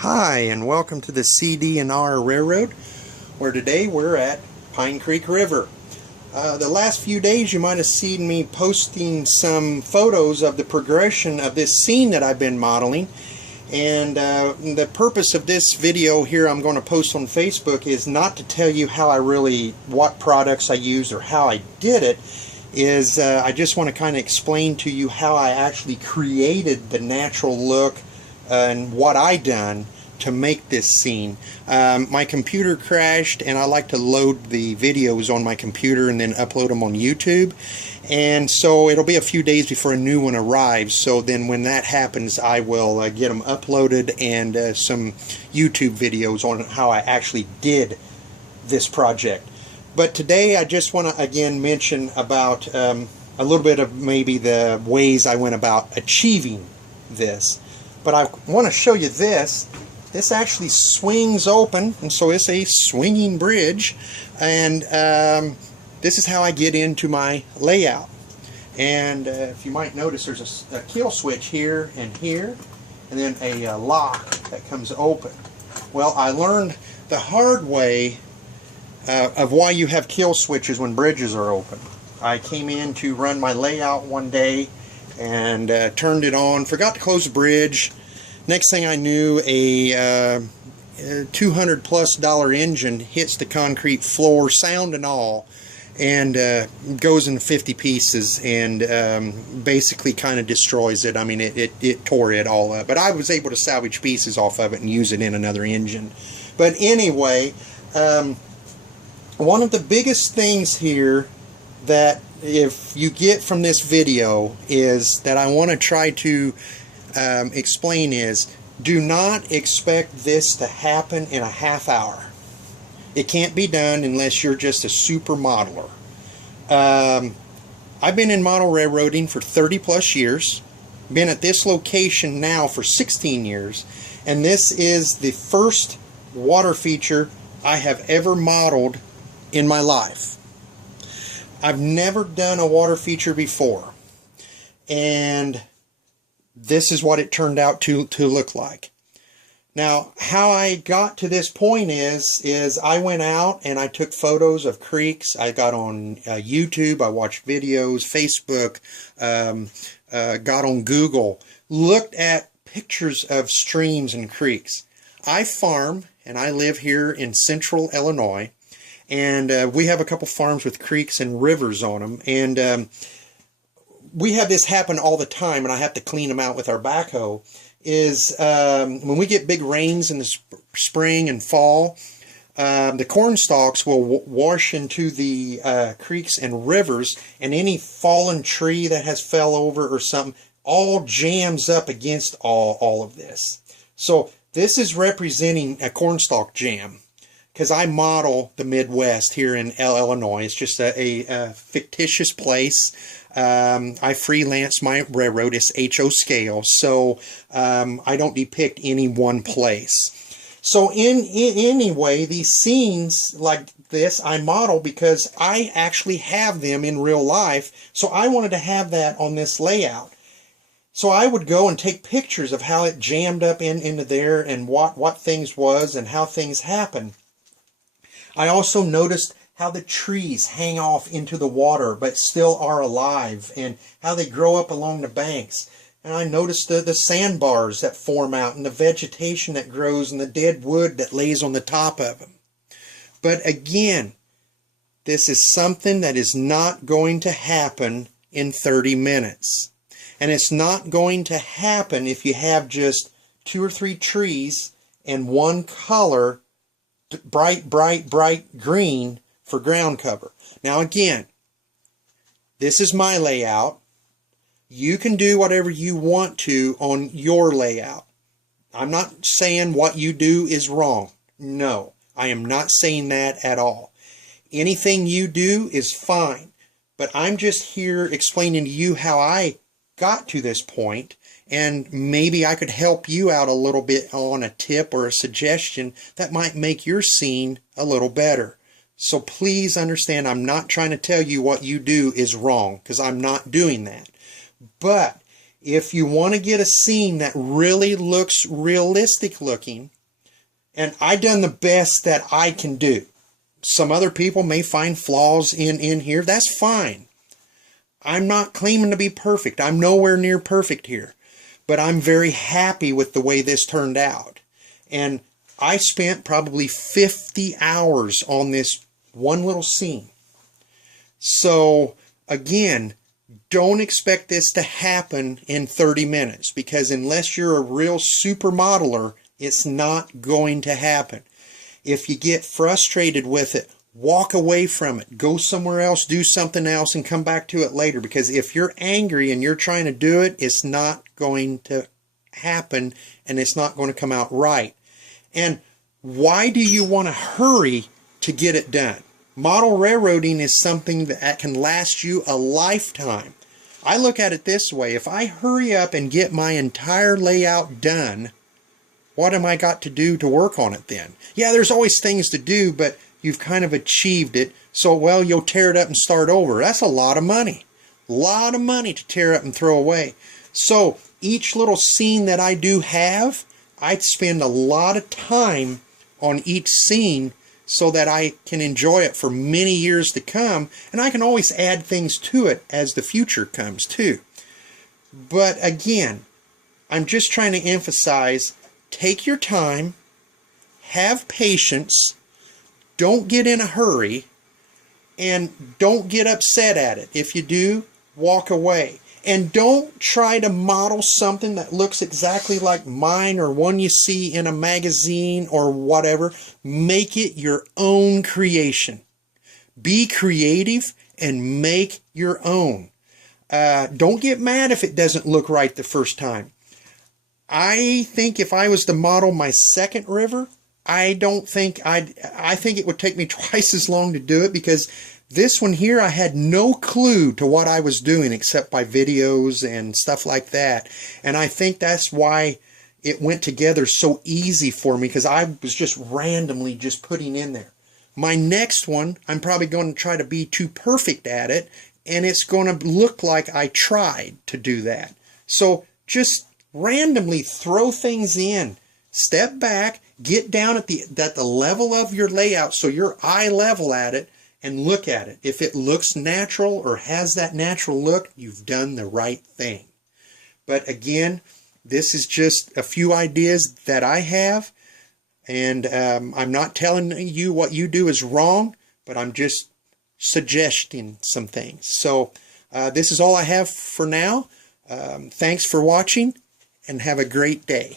Hi, and welcome to the CD&R Railroad, where today we're at Pine Creek River. The last few days you might have seen me posting some photos of the progression of this scene that I've been modeling, and the purpose of this video here I'm going to post on Facebook is not to tell you what products I use or how I did it. I just want to kind of explain to you how I actually created the natural look and what I done to make this scene. My computer crashed, and I like to load the videos on my computer and then upload them on YouTube, and so it'll be a few days before a new one arrives. So then when that happens, I will get them uploaded and some YouTube videos on how I actually did this project. But today I just want to again mention about a little bit of maybe the ways I went about achieving this. But I want to show you this. This actually swings open, and so it's a swinging bridge, and this is how I get into my layout. And if you might notice, there's a kill switch here, and then a lock that comes open. Well, I learned the hard way of why you have kill switches when bridges are open. I came in to run my layout one day and turned it on, forgot to close the bridge. Next thing I knew, a $200+ engine hits the concrete floor, sound and all, and goes into 50 pieces and basically kind of destroys it. I mean, it tore it all up. But I was able to salvage pieces off of it and use it in another engine. But anyway, one of the biggest things here that if you get from this video is that I want to try to explain is, do not expect this to happen in a half hour. It can't be done unless you're just a super modeler. I've been in model railroading for 30+ years, been at this location now for 16 years, and this is the first water feature I have ever modeled in my life. I've never done a water feature before, and this is what it turned out to look like. Now, how I got to this point is I went out and I took photos of creeks. I got on YouTube, I watched videos, Facebook, got on Google, looked at pictures of streams and creeks. I farm, and I live here in central Illinois, and we have a couple farms with creeks and rivers on them, and we have this happen all the time, and I have to clean them out with our backhoe, is when we get big rains in the spring and fall, the corn stalks will wash into the creeks and rivers, and any fallen tree that has fell over or something all jams up against all of this. So this is representing a cornstalk jam, because I model the Midwest here in Illinois. It's just a fictitious place. I freelance my railroad. It's HO scale, so I don't depict any one place. So anyway, these scenes like this I model because I actually have them in real life, so I wanted to have that on this layout. So I would go and take pictures of how it jammed up into there, and what things was and how things happen. I also noticed how the trees hang off into the water but still are alive, and how they grow up along the banks. And I noticed the sandbars that form out, and the vegetation that grows, and the dead wood that lays on the top of them. But again, this is something that is not going to happen in 30 minutes. And it's not going to happen if you have just 2 or 3 trees and one color, bright green, for ground cover. Now again, this is my layout. You can do whatever you want to on your layout. I'm not saying what you do is wrong. No, I am not saying that at all. Anything you do is fine. But I'm just here explaining to you how I got to this point, and maybe I could help you out a little bit on a tip or a suggestion that might make your scene a little better. So please understand, I'm not trying to tell you what you do is wrong, because I'm not doing that. But If you want to get a scene that really looks realistic looking, and I done the best that I can do. Some other people may find flaws in here. That's fine. I'm not claiming to be perfect. I'm nowhere near perfect here. But I'm very happy with the way this turned out. And I spent probably 50 hours on this one little scene. So, again, don't expect this to happen in 30 minutes. Because unless you're a real supermodeler, it's not going to happen. If you get frustrated with it, walk away from it. Go somewhere else, do something else, and come back to it later. Because if you're angry and you're trying to do it, it's not going to happen, and it's not going to come out right. And why do you want to hurry to get it done? Model railroading is something that can last you a lifetime. I look at it this way. If I hurry up and get my entire layout done, what am I got to do to work on it then? Yeah, there's always things to do, but you've kind of achieved it. So, well, you'll tear it up and start over. That's a lot of money. A lot of money to tear up and throw away. So, each little scene that I do have, I spend a lot of time on each scene so that I can enjoy it for many years to come. And I can always add things to it as the future comes too. But again, I'm just trying to emphasize, take your time, have patience, don't get in a hurry, and don't get upset at it. If you do, walk away. And don't try to model something that looks exactly like mine or one you see in a magazine or whatever. Make it your own creation. Be creative and make your own. Don't get mad if it doesn't look right the first time. I think if I was to model my second river, I think it would take me twice as long to do it, because this one here, I had no clue to what I was doing except by videos and stuff like that. And I think that's why it went together so easy for me, because I was just randomly just putting in there. My next one, I'm probably going to try to be too perfect at it, and it's going to look like I tried to do that. So just randomly throw things in. Step back, get down at the level of your layout so you're eye level at it, and look at it. If it looks natural or has that natural look, you've done the right thing. But again, this is just a few ideas that I have, and I'm not telling you what you do is wrong, but I'm just suggesting some things. So this is all I have for now. Thanks for watching, and have a great day.